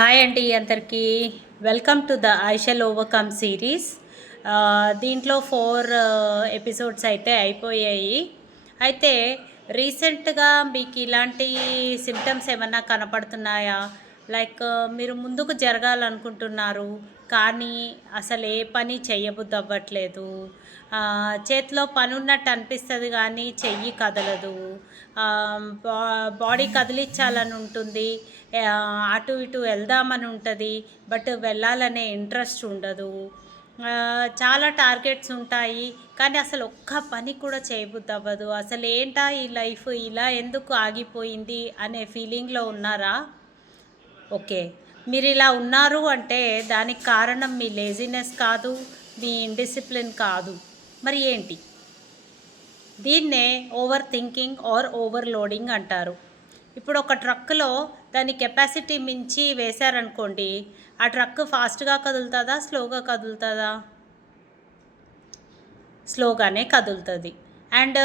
Hi అండి అందరికీ. Welcome to the I shall overcome series. దీంట్లో 4 ఎపిసోడ్స్ అయితే అయిపోయాయి. అయితే రీసెంట్గా మీకు ఇలాంటి సిమ్టమ్స్ ఏమన్నా కనపడుతున్నాయా? లైక్ మీరు ముందుకు జరగాలనుకుంటున్నారు కానీ అసలు ఏ పని చెయ్యబుద్ధి అవ్వట్లేదు. చేతిలో పని ఉన్నట్టు అనిపిస్తుంది కానీ చెయ్యి కదలదు. బాడీ కదిలించాలని ఉంటుంది, అటు ఇటు వెళ్దామని ఉంటుంది, బట్ వెళ్ళాలనే ఇంట్రెస్ట్ ఉండదు. చాలా టార్గెట్స్ ఉంటాయి కానీ అసలు ఒక్క పని కూడా చేయబుద్ధి అవ్వదు. అసలు ఏంటా ఈ లైఫ్ ఇలా ఎందుకు ఆగిపోయింది అనే ఫీలింగ్లో ఉన్నారా? ఓకే, మీరు ఇలా ఉన్నారు అంటే దానికి కారణం మీ లేజినెస్ కాదు, మీ ఇండిసిప్లిన్ కాదు. మరి ఏంటి? దీన్నే ఓవర్ థింకింగ్ ఆర్ ఓవర్లోడింగ్ అంటారు. ఇప్పుడు ఒక ట్రక్లో దాని కెపాసిటీ మించి వేశారనుకోండి, ఆ ట్రక్ ఫాస్ట్గా కదులుతుందా, స్లోగా కదులుతుందా? స్లోగానే కదులుతుంది. అండ్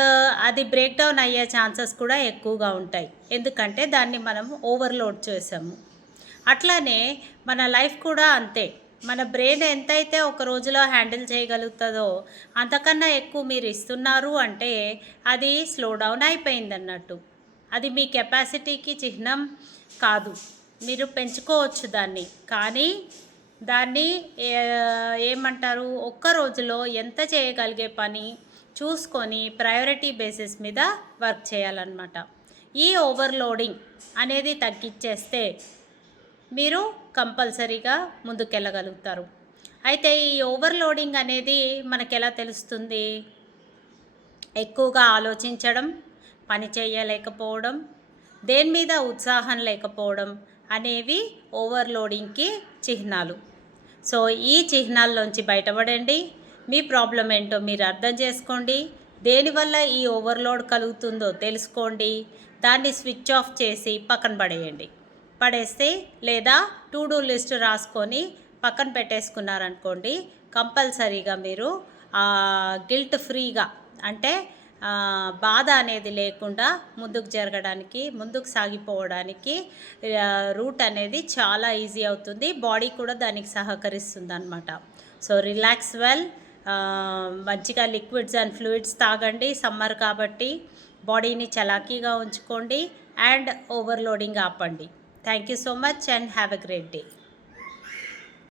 అది బ్రేక్ డౌన్ అయ్యే ఛాన్సెస్ కూడా ఎక్కువగా ఉంటాయి, ఎందుకంటే దాన్ని మనం ఓవర్లోడ్ చేసాము. అట్లానే మన లైఫ్ కూడా అంతే. మన బ్రెయిన్ ఎంతైతే ఒక రోజులో హ్యాండిల్ చేయగలుగుతుందో అంతకన్నా ఎక్కువ మీరు ఇస్తున్నారు అంటే అది స్లో డౌన్ అయిపోయిందన్నట్టు. అది మీ కెపాసిటీకి చిహ్నం కాదు. మీరు పెంచుకోవచ్చు దాన్ని, కానీ దాన్ని ఏమంటారు, ఒక్క రోజులో ఎంత చేయగలిగే పని చూసుకొని ప్రయారిటీ బేసిస్ మీద వర్క్ చేయాలన్నమాట. ఈ ఓవర్లోడింగ్ అనేది తగ్గించేస్తే మీరు కంపల్సరీగా ముందుకెళ్ళగలుగుతారు. అయితే ఈ ఓవర్లోడింగ్ అనేది మనకు ఎలా తెలుస్తుంది? ఎక్కువగా ఆలోచించడం, పని చేయలేకపోవడం, దేని మీద ఉత్సాహం లేకపోవడం అనేవి ఓవర్లోడింగ్కి చిహ్నాలు. సో ఈ చిహ్నాల్లోంచి బయటపడండి. మీ ప్రాబ్లం ఏంటో మీరు అర్థం చేసుకోండి. దేనివల్ల ఈ ఓవర్లోడ్ కలుగుతుందో తెలుసుకోండి. దాన్ని స్విచ్ ఆఫ్ చేసి పక్కన పడేస్తే లేదా టు డూ లిస్ట్ రాసుకొని పక్కన పెట్టేసుకున్నారనుకోండి, కంపల్సరీగా మీరు గిల్ట్ ఫ్రీగా, అంటే బాధ అనేది లేకుండా ముందుకు జరగడానికి, ముందుకు సాగిపోవడానికి రూట్ అనేది చాలా ఈజీ అవుతుంది. బాడీ కూడా దానికి సహకరిస్తుంది అన్నమాట. సో రిలాక్స్ వెల్, మంచిగా లిక్విడ్స్ అండ్ ఫ్లూయిడ్స్ తాగండి. సమ్మర్ కాబట్టి బాడీని చలాకీగా ఉంచుకోండి అండ్ ఓవర్లోడింగ్ ఆపండి. Thank you so much and have a great day.